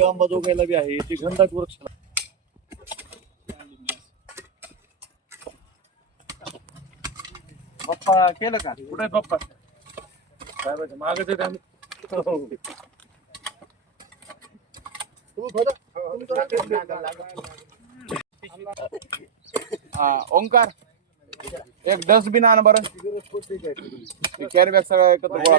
अंबाजोगाईला बी आहे ते घनदाट वृक्ष पप्पा केलं का कुठे आहे पप्पा। साहेबाच्या मागच आहे आम्ही हा, ओंकार। एक डस्टबिन आण बरं कॅरी बॅग सगळं एकत्र गोळा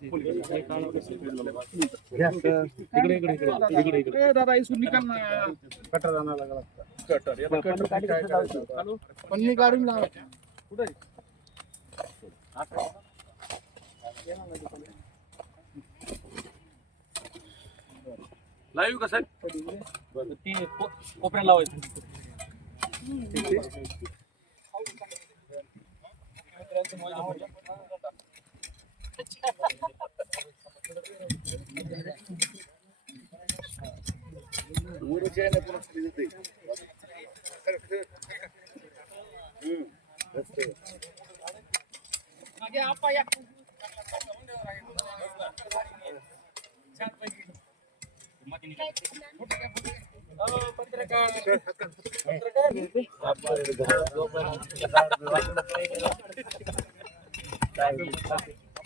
इकडे इकडे इकडे इकडे इकडे ए दादा इसको निकालना है कटर आना लगा लगता कटर या कटर काढू पन्नी काढून लाव कुठे लाईव्ह कसं बरं ती कोपऱ्याला लावायची lagi apa ya Thank you.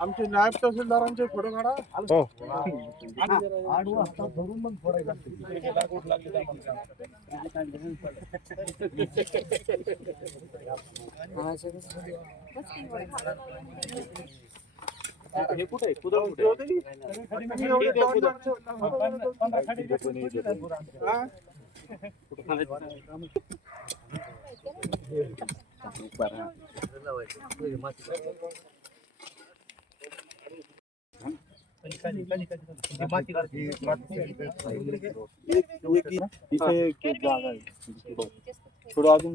आमचे नायब तहसीलदारांचे फ़ोटो काढा. आठ वाजता धरून मग हे? कुठे कुठे इथे एक जागा आहे थोडं अजून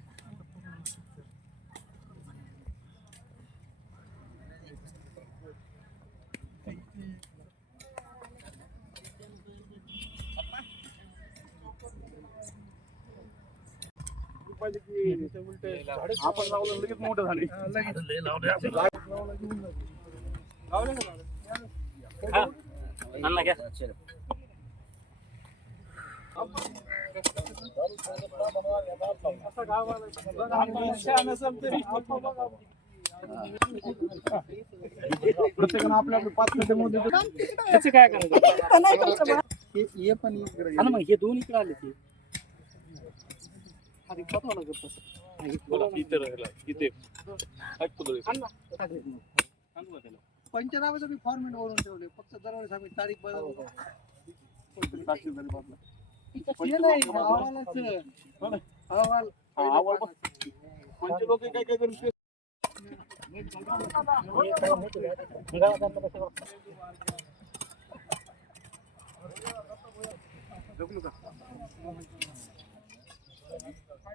आपण लावलं. लगेच मोठं झाले. प्रत्येकानं आपल्या आपल्या पाच मध्ये त्याचे काय करायचं हे पण इकडे ना मग हे दोन इकडे आले ते. पंचनाम्याचं मी फॉर्मेट वरून ठेवले फक्त दरवेळेस आम्ही तारीख बदलतो. हे. अहवाल. हा, अहवाल बघ. लोक काय काय करून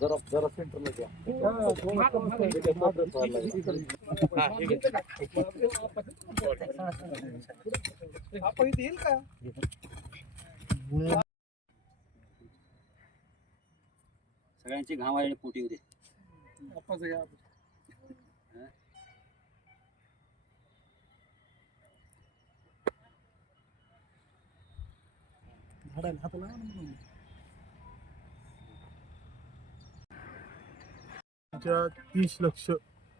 पावडा आपण इथे येईल का सगळ्यांची घाम आणि पोटी होते. झाडाला हात लावा ना तीस लक्ष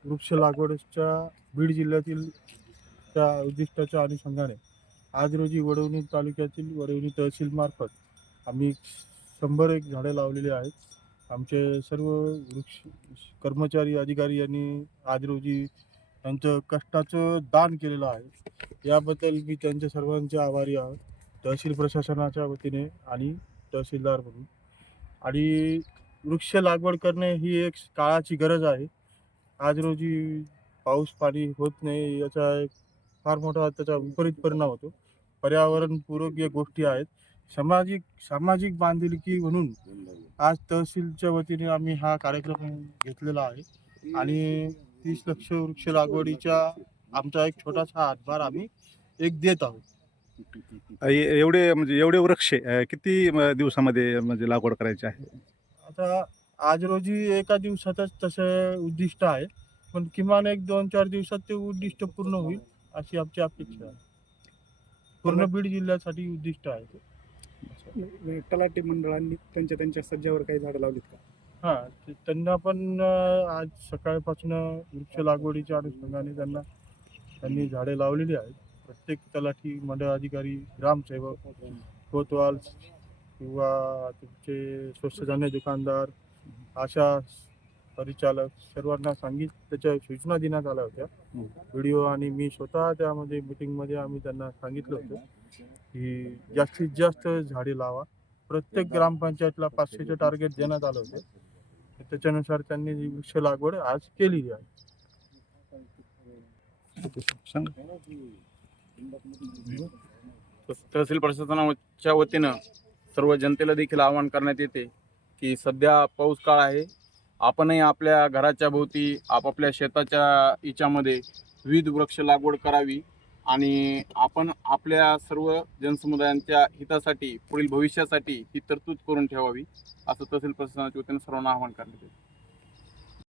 वृक्ष लागवडीच्या बीड जिल्ह्यातील त्या उद्दिष्टाच्या अनुषंगाने आज रोजी वडवणी तालुक्यातील वडवणी तहसीलमार्फत आम्ही शंभर एक झाडे लावलेली आहेत. आमचे सर्व वृक्ष कर्मचारी अधिकारी यांनी आज रोजी त्यांचं कष्टाचं दान केलेलं आहे. याबद्दल मी त्यांच्या सर्वांचे आभारी आहोत. तहसील प्रशासनाच्या वतीने आणि तहसीलदार म्हणून. आणि वृक्ष लागवड करणे ही एक काळाची गरज आहे. आज रोजी पाऊस पाणी होत नाही याचा एक फार मोठा त्याचा विपरीत परिणाम होतो. पर्यावरणपूरक या गोष्टी आहेत. सामाजिक सामाजिक बांधिलकी म्हणून आज तहसीलच्या वतीने आम्ही हा कार्यक्रम घेतलेला आहे. आणि तीस लक्ष वृक्ष लागवडीच्या आमचा एक छोटासा हातभार आम्ही एक देत आहोत. एवढे म्हणजे एवढे वृक्ष किती दिवसामध्ये म्हणजे लागवड करायची आहे? आता आज रोजी एका दिवसातच तसं उद्दिष्ट आहे. पण किमान एक दोन चार दिवसात ते उद्दिष्ट पूर्ण होईल अशी आमची अपेक्षा आहे. पूर्ण बीड जिल्ह्यासाठी उद्दिष्ट आहे ते. तलाठी मंडळांनी त्यांच्या त्यांच्या सज्जावर काही झाडं लावलीत का? हा ते त्यांना पण अं, आज सकाळपासून वृक्ष लागवडीच्या अनुषंगाने त्यांना त्यांनी झाडे लावलेली आहेत. प्रत्येक तलाठी मंडळ अधिकारी ग्रामसेवक कोतवाल किंवा तुमचे स्वस्त धान्य दुकानदार आशा परिचालक सर्वांना सांगित त्याच्या सूचना देण्यात आल्या होत्या. व्हिडिओ आणि मी स्वतः त्यामध्ये मीटिंगमध्ये आम्ही त्यांना सांगितलं होतं की जास्तीत जास्त झाडे लावा. प्रत्येक ग्रामपंचायतला पाचशेचं टार्गेट देण्यात आलं होतं. त्याच्यानुसार त्यांनी वृक्ष लागवड आज केलेली आहे. तहसील प्रशासनाच्या वतीनं सर्व जनतेला देखील आवाहन करण्यात येते की सध्या पाऊस काळ आहे. आपणही आपल्या घराच्या भोवती आपापल्या शेताच्या इच्यामध्ये विविध वृक्ष लागवड करावी आणि आपण आपल्या सर्व जनसमुदायांच्या हितासाठी पुढील भविष्यासाठी ही तरतूद करून ठेवावी असं तहसील प्रशासनाच्या वतीनं सर्वांना आवाहन करण्यात येते.